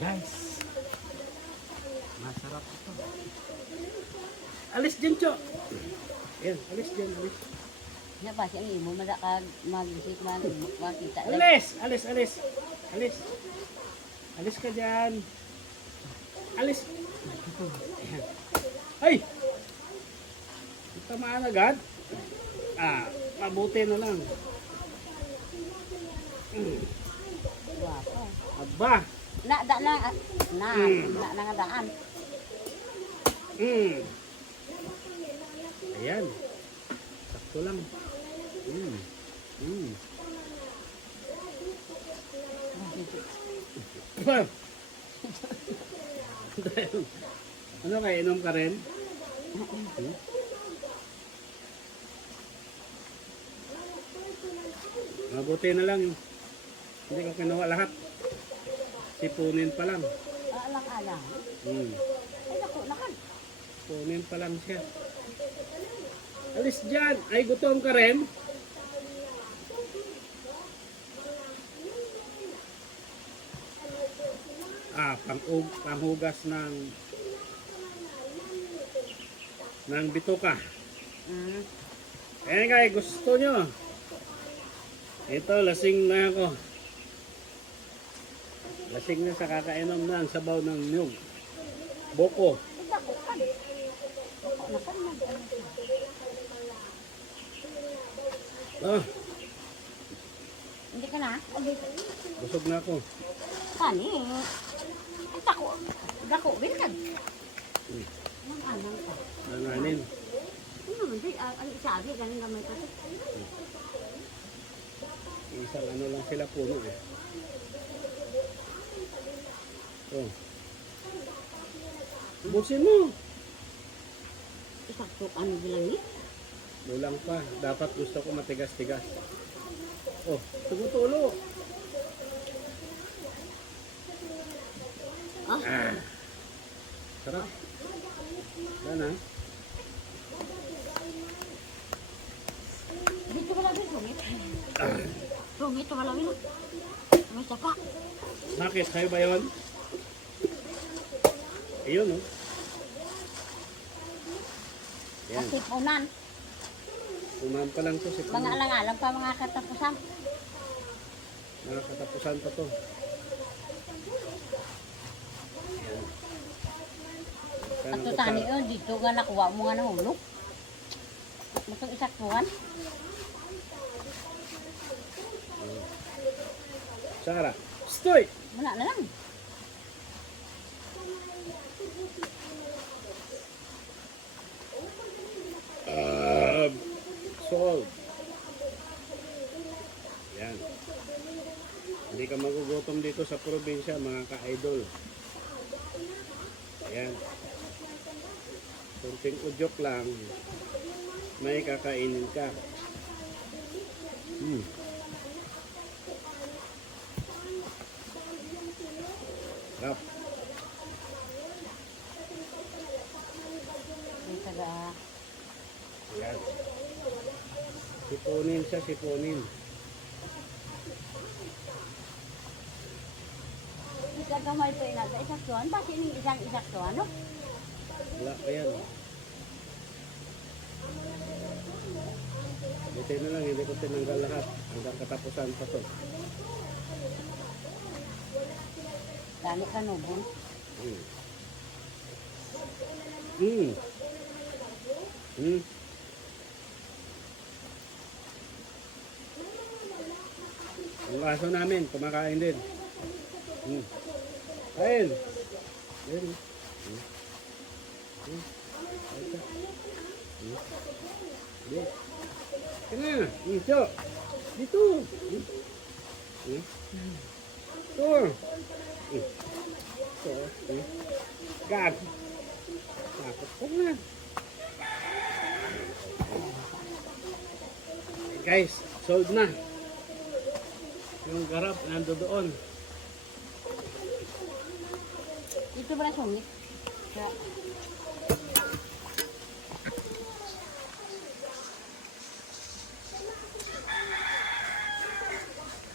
Guys, masarap ito. Alis dyan, Cho. Ayan, alis dyan, alis. Na ba siya imo madakag mag-isip man makita. Alis, alis, alis. Alis. Alis ka dyan. Alis. Ayan. Ay! Tamaan agad. Mabuti na lang. Wapo. Aba. Na nga daan. Ayan. Sakto lang. Ano kaya, inom ka rin? Mabuti na lang. Hindi ko kinuha lahat. Sipunin pa lang. Alang-alang. Ay naku, nakan. Sipunin pa lang siya. Alis dyan. Ay, gutom ka rin? Panghugas ng bituka. Ayan guys, gusto nyo. Ito, lasing na ako. Lasing na sa kakainom ng sabaw ng niyog. Boko. Ay naku, kan. Nakan mag-ano siya. Oh, Hindi ka na? busog na ako. Kani. Ay tako. Dako, bilkan. Ang anang ka. Nanganin. Ano naman siya? Ang sabi, galing gamay ko. Isang ano lang sila puno eh. Oh. Busin mo. Isakto ano bilang ni? Lulang pa. Dapat gusto ko matigas-tigas. Oh, tumutulo. Sarap. Yan ha. Dito ka lagi, sungit. Sungit, ito ka lagi na. May saka. Bakit? Kayo ba yun? Ayun oh. Yan. Kasi punan. Punan pa lang to. Si Mga punan. alang-alang pa mga katapusan. Mga katapusan pa to. Yan. At tani yun, dito nga nakuha mo nga nahulog. Matong isaktuhan. Sara. Stoy! Wala na lang. Salt. Yan. Hindi ka magugutom dito sa probinsya, mga ka-idol. Ayan. Kunting udyok lang, may kakainin ka. Sarap. May taga... Ayan. Sipunin siya, sipunin. Isa gamay pa yun sa isaktuhan. Bakit yung isang isaktuhan, no? Wala pa yan. Buti na lang, hindi ko tinanggal lahat. Hanggang katapusan pa to. Dali ka nubon. Ang aso namin, kumakain din. Kain. Kain. Kena. Cok. Dito. Tuh. Gag. Takot ko na. Guys, sold na. Yung garap nando doon. Ito ba na sungit? Kaya,